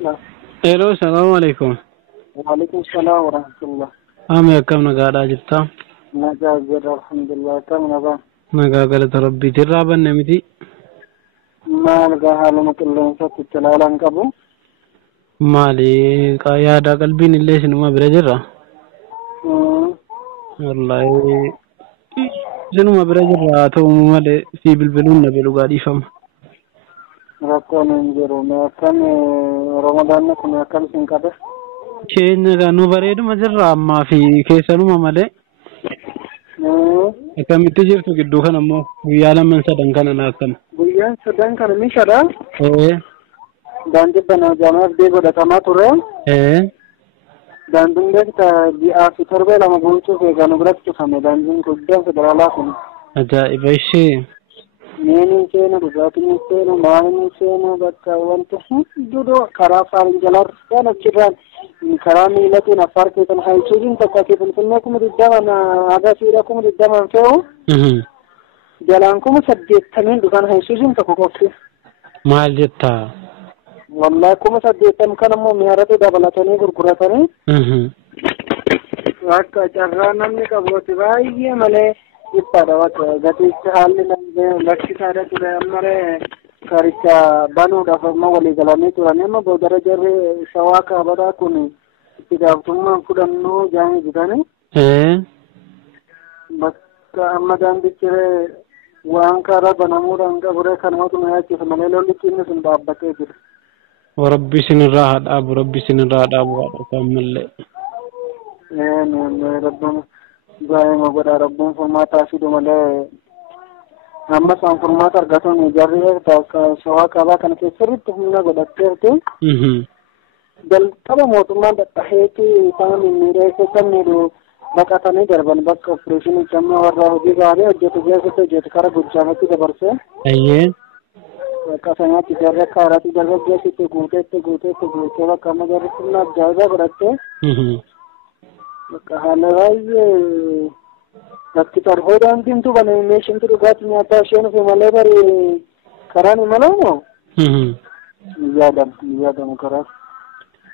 Hello, assalamu alaikum. وعليكم السلام ورحمة الله. Akkam nagaadhaa jirta? نجا جل الحمد لله كم نبا. Nagaa galata rabbiitirraa banne miti. ما نجا حالنا كلنا ستتلالن كبو. Maali yaada qalbiin illee sinuma bira jirra? Wallahi sinuma bira jirra ta'u malee si bilbiluun na belugaa dhiifama. Rakkoon hin jiru. Kan Ramadaan kun akkam sin qabe. Keenya nu bareeduma jirra ammaa fi keessanuma malee. Akkamitti jirtu gidduu kana ammoo guyyaa lamaan sadan kana na akkam? Guyyaan sadan kana ni shada. Daandii bana jamaaf deebii godhatamaa ture. Daandiin beekta ji'aa fi torbee lama guutuuf eegaa nu biratti cufame daandiin guddaan federaalaa kun. Ajaa'iba ishee. Meeniin seenu dhugaatiin seenu maaliin seenu bakka wanti hunduu karaa faariin jalaan achirraan karaa miilatiin afar keessan haisuusin tokko ake finfinnee 20 agasiidha 20 fe'u jalaan 80 dhufan haisuusin tokko qofti. Maal jettaa? Wallahi 80 kan ammoo mi'aarratti dabalatanii gurguratanii akka carraa namni qabooti baay'ee malee dhiphaadha bakka gatiitti haalli lakkisaadha ture ammaree karicha banuudhaaf amma walii galanii turan amma boodara jarri shawaa kaabadhaa kun itti gaafatamummaan fudhannoo jaanii bitanii bakka amma daandichiree waan karaa banamuudhaan qaburee kanumatu nu yaachisu malee lolli inni sun dhaabbatee jira. Rabbi sinirraa haa dhaabu, Rabbi sinirraa haa dhaabu haadha kammallee. Rabbiin gaa'ima godhaa rabbiin furmaataa fidu malee amma isaan furmaata argatuun jarri shawaa kaabaa kana keessatti humna godhatteerti. Jalqaba mootummaan dadhaheetti isaan miidhee miidhu baqatanii darban bakka opereeshinii cammaa warra hojii gaarii hojjetu keessatti hojjetu karaa gujjaamatti dabarsee. Bakka sanyaatti jarri akka haaraatti jarri keessatti guutee bakka amma jarri humna ajaa'ibaa godhattee. Bakka haala baay'ee bakki tarboo daandiimtu bane meeshaan dhugaatii nyaataa isheen fi malee bari karaan imalamoo yaadamu karaa.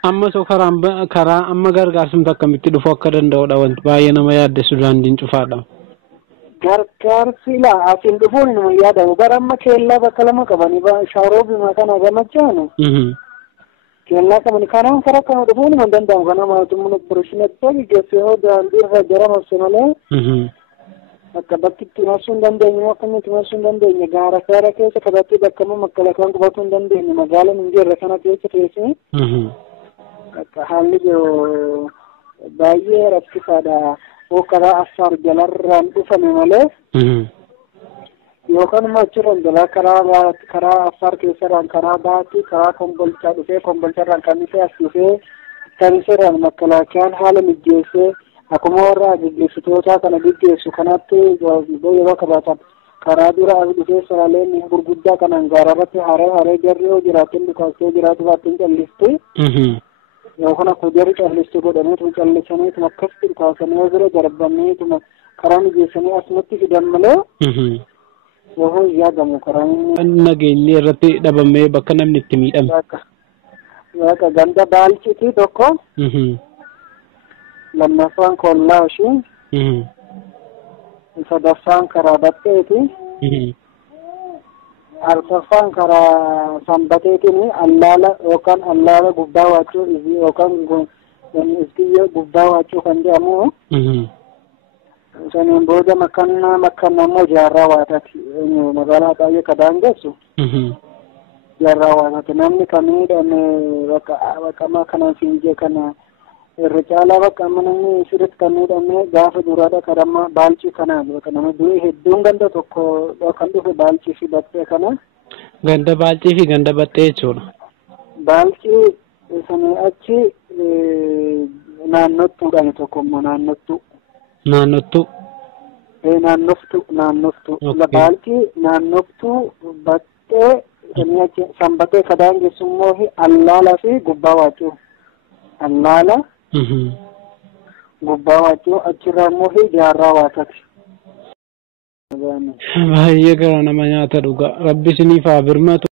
Amma soo karaa amma gargaarsumti akkamitti dhufu akka danda'udha wanti baay'ee nama yaaddessu daandiin cufaadha. Gargaarsi asiin dhufuun nama yaadamu bara amma keellaa bakka lama qabanii shaaroobii kana gammachaanu. Keellaa qabanii kanaan karaa kana dhufuun hin danda'amu kana mootummaan opereeshinatti gaggeessee yoo daandii irra jara marse malee. Akka bakki itti marsuu hin dandeenye akkamitti itti marsuu hin dandeenye gaara keessa kadhattee bakka makkalakaan qubatuu hin dandeenye magaalaan hin jirre kana keessa teessee. Akka haalli jiru baay'ee rakkisaadha. Oo karaa Affaar jalarraan dhufame malee. Yookaan immoo achirraan jalaa karaa Affaar keessarraan karaa Baatii karaa Kombolchaa dhufee Kombolcharraan Kamisee as dhufee Kamiseerraan makalaakiyaan haala mijeessee akkuma warra gaggeessitoota kana gaggeessu kanatti yeroo qabaatan karaa dura as dhufee saraaleen gurguddaa kanaan gaararratti haree jarri yoo jiraatin dhukaastee jiraatu baattiin callisti. Yookaan akka jarri callistu godhaniitu callisaniitu akkasitti dhukaasanii bira darbaniitu karaa mijeessanii asumatti fidan malee. Yoo yaadamu karaan. Nageenyi irratti dhabamee bakka namni itti miidhame. Waaqa ganda baalchitii tokko. Lammaffaan kollaa ishee. Sadaffaan karaa batteeti. Arfaffaan karaa sanbateetiin allaala yookaan allaala gubbaa waachuu yookaan iskiyyoo gubbaa waachuu kan jedhamu. Saniin booda makkaan ammoo jaarraa waataati magaalaa baay'ee kadaangessu. Jaarraa waataati namni kan miidhame bakka kanaan fiigee kana irra caalaa bakka amma namni sirriitti kan miidhame gaafa duraadha kadhamma baalchii kanaan bakka nama du'e hedduun ganda tokko kan dhufe baalchii fi battee kana. Ganda baalchii fi ganda battee jechuudha. Baalchii sanii achi naannottuudhaan tokko immoo naannottuu. Naannottuu. Naannoftuu. Baalchii naannoftuu battee sanbatee kadaangessu immoo allaala fi gubbaa waachuu. Allaala. Gubbaa waachuu achirraa immoo jaarraa waatati. Baay'ee gara nama nyaata dhugaa. Rabbi isiniif haa birmatu.